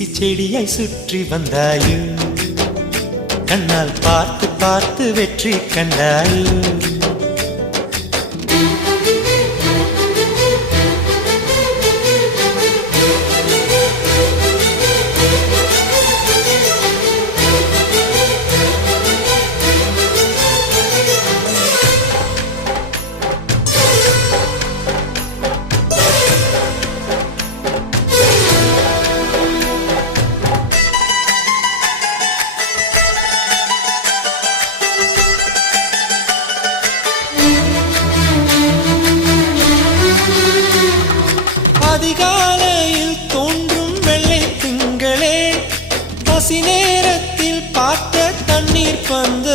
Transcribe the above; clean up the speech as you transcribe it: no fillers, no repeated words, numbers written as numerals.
தூசி செடியாய் சுற்றி வந்தாயோ கண்ணால் பார்த்து பார்த்து வெற்றி கண்டாயோ அதிகாலையில் தோன்றும் வெள்ளை திங்களே பசி நேரத்தில் பார்த்த தண்ணீர் பந்த